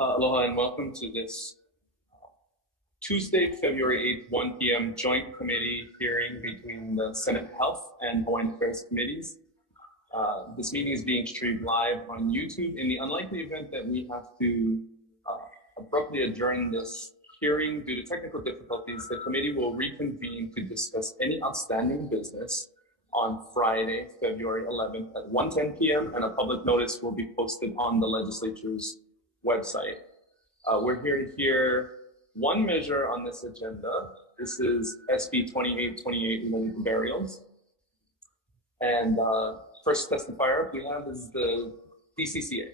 Aloha and welcome to this Tuesday, February 8th, 1 p.m. joint committee hearing between the Senate Health and Hawaiian Affairs Committees. This meeting is being streamed live on YouTube. In the unlikely event that we have to abruptly adjourn this hearing due to technical difficulties, the committee will reconvene to discuss any outstanding business on Friday, February 11th at 1:10 p.m. and a public notice will be posted on the legislature's website. We're here to hear one measure on this agenda. This is SB 2828 related burials. And first testifier we have is the DCCA.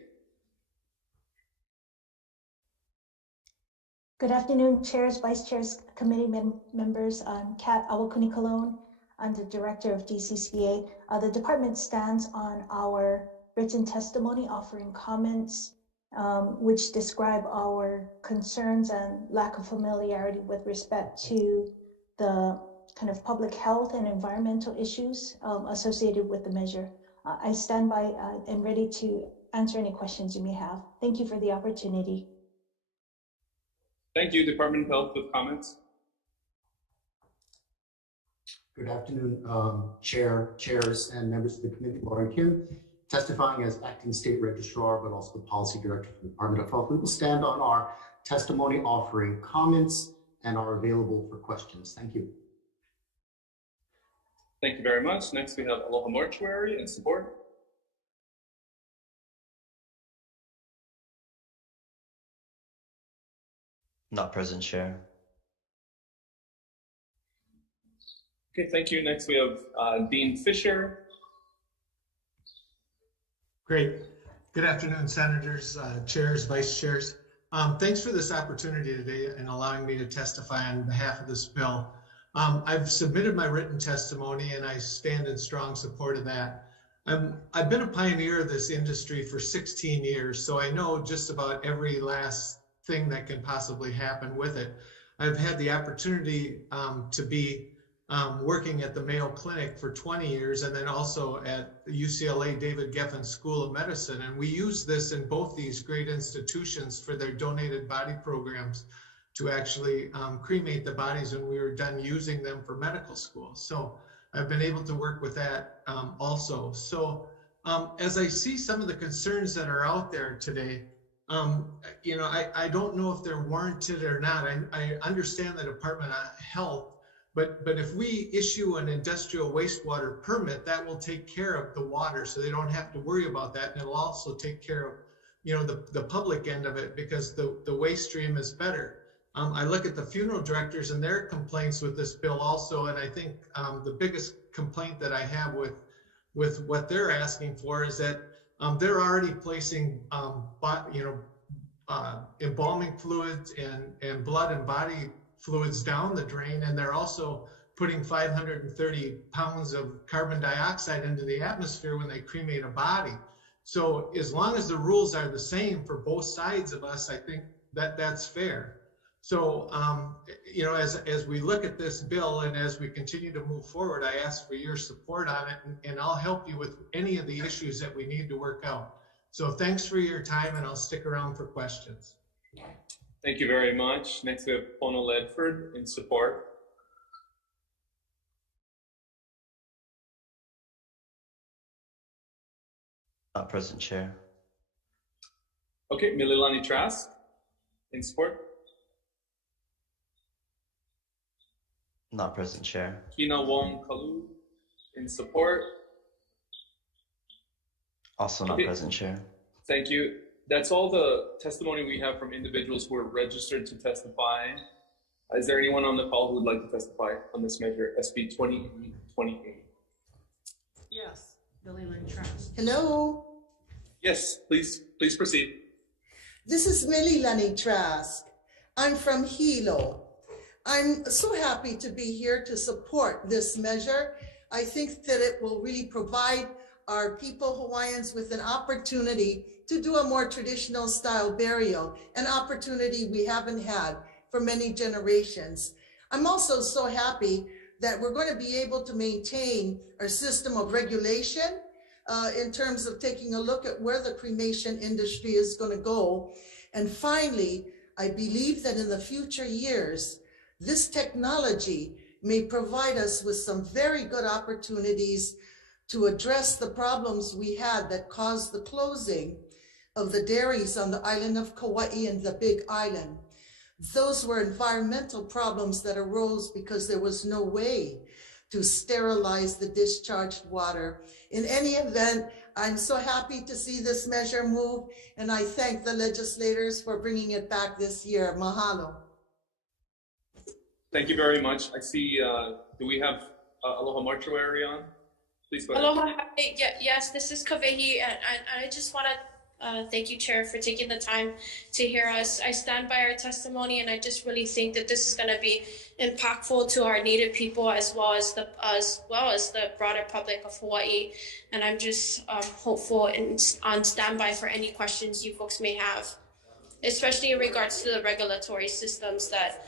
Good afternoon, chairs, vice chairs, committee members. I'm Kat Awakuni-Cologne. I'm the director of DCCA. The department stands on our written testimony offering comments which describe our concerns and lack of familiarity with respect to the kind of public health and environmental issues associated with the measure. I stand by and ready to answer any questions you may have. Thank you for the opportunity. Thank you. Department of Health with comments. Good afternoon, chairs and members of the committee. Lauren Kim, testifying as acting state registrar, but also the policy director for the Department of Health. We will stand on our testimony offering comments and are available for questions. Thank you. Thank you very much. Next, we have Aloha Mortuary in support. Not present, Chair. Okay, thank you. Next, we have Dean Fisher. Great. Good afternoon, senators, chairs, vice chairs. Thanks for this opportunity today and allowing me to testify on behalf of this bill. I've submitted my written testimony and I stand in strong support of that. I've been a pioneer of this industry for 16 years, so I know just about every last thing that can possibly happen with it. I've had the opportunity to be working at the Mayo Clinic for 20 years and then also at the UCLA David Geffen School of Medicine. And we use this in both these great institutions for their donated body programs to actually cremate the bodies when we were done using them for medical school. So I've been able to work with that also. So as I see some of the concerns that are out there today, I don't know if they're warranted or not. I understand the Department of Health, but if we issue an industrial wastewater permit, that will take care of the water, so they don't have to worry about that. And it'll also take care of, the public end of it, because the waste stream is better. I look at the funeral directors and their complaints with this bill also, and I think the biggest complaint that I have with what they're asking for is that they're already placing, embalming fluids and blood and body fluids down the drain, and they're also putting 530 pounds of carbon dioxide into the atmosphere when they cremate a body. So as long as the rules are the same for both sides of us, I think that's fair. So, as we look at this bill and as we continue to move forward, I ask for your support on it, and I'll help you with any of the issues that we need to work out. So thanks for your time, and I'll stick around for questions. Thank you very much. Next, we have Pono Ledford in support. Not present, Chair. Okay, Mililani Trask in support. Not present, Chair. Kina Wong Kalu in support. Also not present, Chair. Thank you. That's all the testimony we have from individuals who are registered to testify. Is there anyone on the call who would like to testify on this measure, SB 2828? Yes, Billy Lynn Trask. Hello. Yes, please proceed. This is Millie Lani Trask. I'm from Hilo. I'm so happy to be here to support this measure. I think that it will really provide our people, Hawaiians, with an opportunity to do a more traditional style burial, an opportunity we haven't had for many generations. I'm also so happy that we're going to be able to maintain our system of regulation in terms of taking a look at where the cremation industry is going to go And finally, I believe that in the future years, this technology may provide us with some very good opportunities to address the problems we had that caused the closing of the dairies on the island of Kauai and the Big Island. Those were environmental problems that arose because there was no way to sterilize the discharged water. In any event, I'm so happy to see this measure move, and I thank the legislators for bringing it back this year. Mahalo. Thank you very much. I see, do we have Aloha Mortuary on? Please go ahead. Aloha. Hi. Yes, this is Kavehi, and I just want to thank you, Chair, for taking the time to hear us. I stand by our testimony, and I just really think that this is going to be impactful to our Native people as well as the broader public of Hawaii. And I'm just hopeful and on standby for any questions you folks may have, especially in regards to the regulatory systems that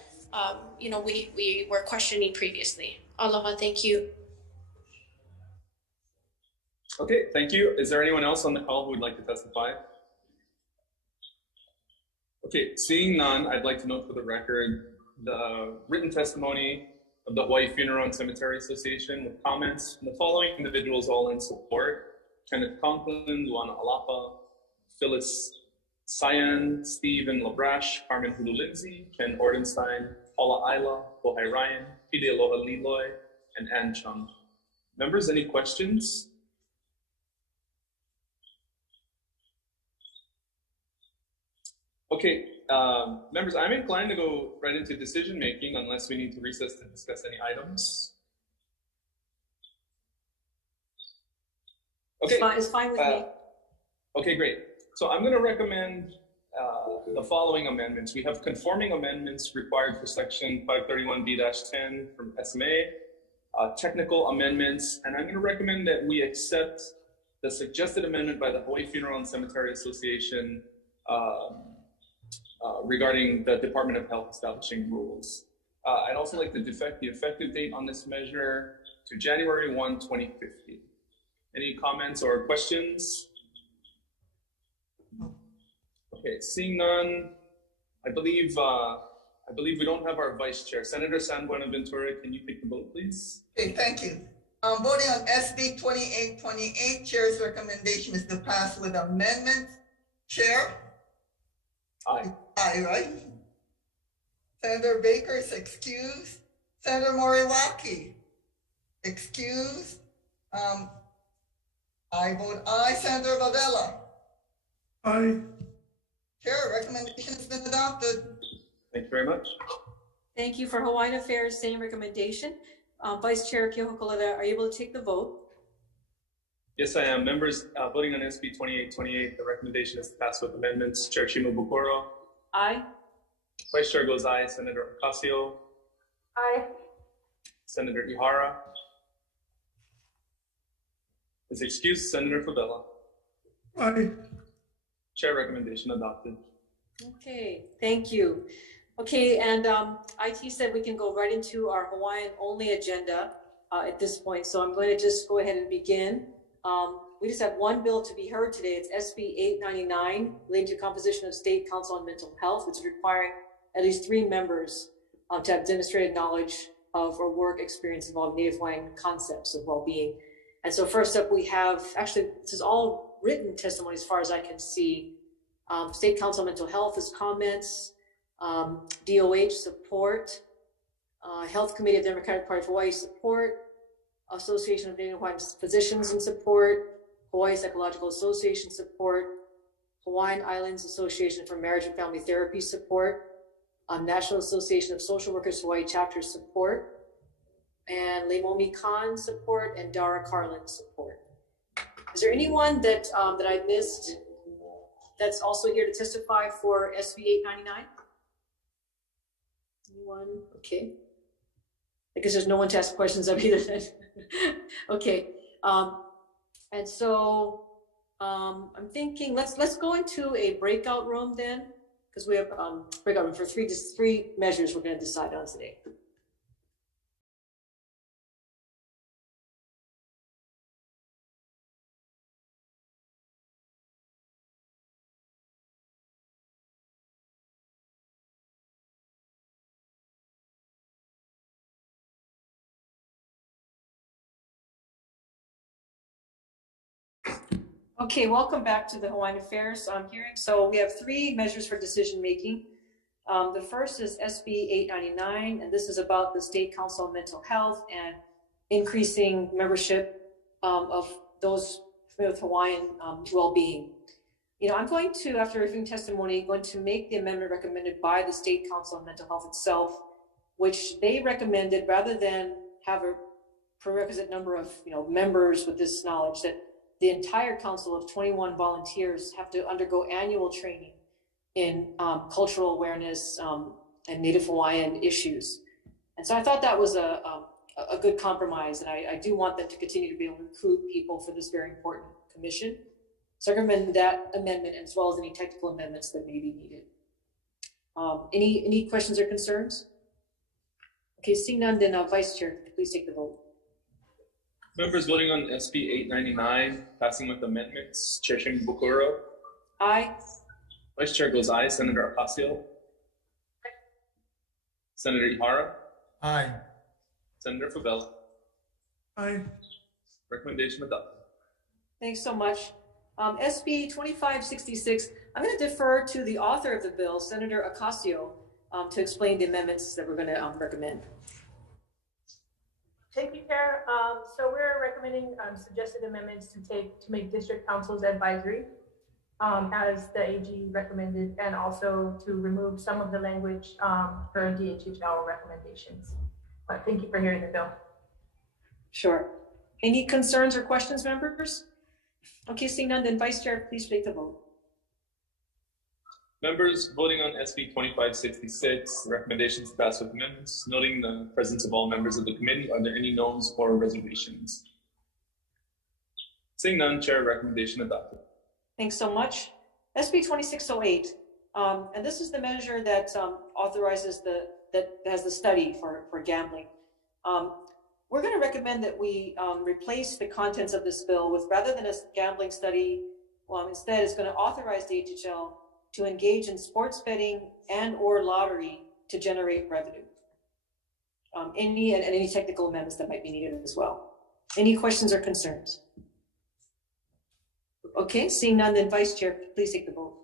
we were questioning previously. Aloha. Thank you. Okay, thank you. Is there anyone else on the call who would like to testify? Okay, seeing none, I'd like to note for the record the written testimony of the Hawaii Funeral and Cemetery Association with comments from the following individuals all in support: Kenneth Conklin, Luana Alapa, Phyllis Cyan, Stephen Labrash, Carmen Hulu Lindsay, Ken Ordenstein, Paula Isla, Kohai Ryan, Pide Aloha Liloy, and Ann Chung. Members, any questions? Okay, members, I'm inclined to go right into decision making unless we need to recess to discuss any items. Okay, It's fine with me. Okay, great. So I'm going to recommend the following amendments. We have conforming amendments required for section 531B-10 from SMA, technical amendments, and I'm going to recommend that we accept the suggested amendment by the Hawaii Funeral and Cemetery Association regarding the Department of Health establishing rules. I'd also like to defect the effective date on this measure to January 1, 2050. Any comments or questions? Okay, seeing none, I believe we don't have our vice chair. Senator San Buenaventura, can you take the vote, please? Okay, thank you. Voting on SB 2828, Chair's recommendation is to pass with amendments. Chair? Aye. Aye, right? Senator Baker is excused. Senator Moriwaki, excused. I vote aye. Senator Lavella? Aye. Chair, recommendation has been adopted. Thank you very much. Thank you. For Hawaiian Affairs, same recommendation. Vice Chair Kehokoleda, are you able to take the vote? Yes, I am. Members, voting on SB 2828, the recommendation is to pass with amendments. Chair Shimabukuro. Aye. Vice Chair goes aye. Senator Ocasio. Aye. Senator Ihara is excused. Senator Favela. Aye. Chair recommendation adopted. Okay, thank you. Okay, and IT said we can go right into our Hawaiian only agenda at this point. So I'm going to just go ahead and begin. We just have one bill to be heard today. It's SB 899, related to composition of State Council on Mental Health, which is requiring at least 3 members to have demonstrated knowledge of or work experience involving Native Hawaiian concepts of well-being. And so first up we have, actually this is all written testimony as far as I can see. State Council on Mental Health is comments, DOH support, Health Committee of Democratic Party of Hawaii support, Association of Native Hawaiian Physicians in support, Hawaii Psychological Association support, Hawaiian Islands Association for Marriage and Family Therapy support, National Association of Social Workers Hawaii chapter support, and Leimomi Khan support, and Dara Carlin support. Is there anyone that that I missed that's also here to testify for SB 899? Anyone? Okay. I guess there's no one to ask questions of either then. Okay. And so I'm thinking let's go into a breakout room then, because we have breakout room for three measures we're going to decide on today. Okay, welcome back to the Hawaiian Affairs hearing. So we have three measures for decision making. The first is SB 899, and this is about the State Council on Mental Health and increasing membership of those with Hawaiian well-being. I'm going to, after reviewing testimony, going to make the amendment recommended by the State Council on Mental Health itself, which they recommended rather than have a prerequisite number of members with this knowledge, that the entire council of 21 volunteers have to undergo annual training in cultural awareness and Native Hawaiian issues. And so I thought that was a good compromise, and I do want them to continue to be able to recruit people for this very important commission. So I recommend that amendment as well as any technical amendments that may be needed. Any questions or concerns? Okay, seeing none, then Vice Chair, please take the vote. Members voting on SB 899, passing with amendments. Chair Bukuro. Aye. Vice Chair goes aye. Senator Ocasio. Senator Ihara. Aye. Senator Fabella. Aye. Recommendation adopted. Thanks so much. SB 2566, I'm going to defer to the author of the bill, Senator Ocasio, to explain the amendments that we're going to recommend. Thank you, Chair. So we're recommending suggested amendments to make district councils advisory, as the AG recommended, and also to remove some of the language per DHHL recommendations. But thank you for hearing the bill. Sure. Any concerns or questions, members? Okay, seeing none, then Vice Chair, please take the vote. Members voting on SB 2566, recommendations to pass with amendments. Noting the presence of all members of the committee, are there any noes or reservations? Seeing none, Chair, recommendation adopted. Thanks so much. SB 2608, and this is the measure that authorizes that has the study for gambling. We're going to recommend that we replace the contents of this bill with, rather than a gambling study, instead it's going to authorize the HHL to engage in sports betting and or lottery to generate revenue. Any technical amendments that might be needed as well. Any questions or concerns? Okay, seeing none, then Vice Chair, please take the vote.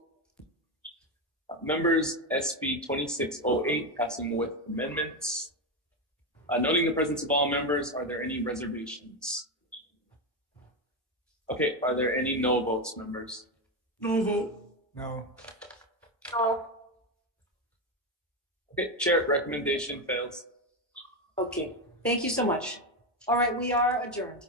Members, SB 2608, passing with amendments. Noting the presence of all members, are there any reservations? Okay, are there any no votes, members? No vote. No. No. Okay, Chair, recommendation fails. Okay, thank you so much. All right, we are adjourned.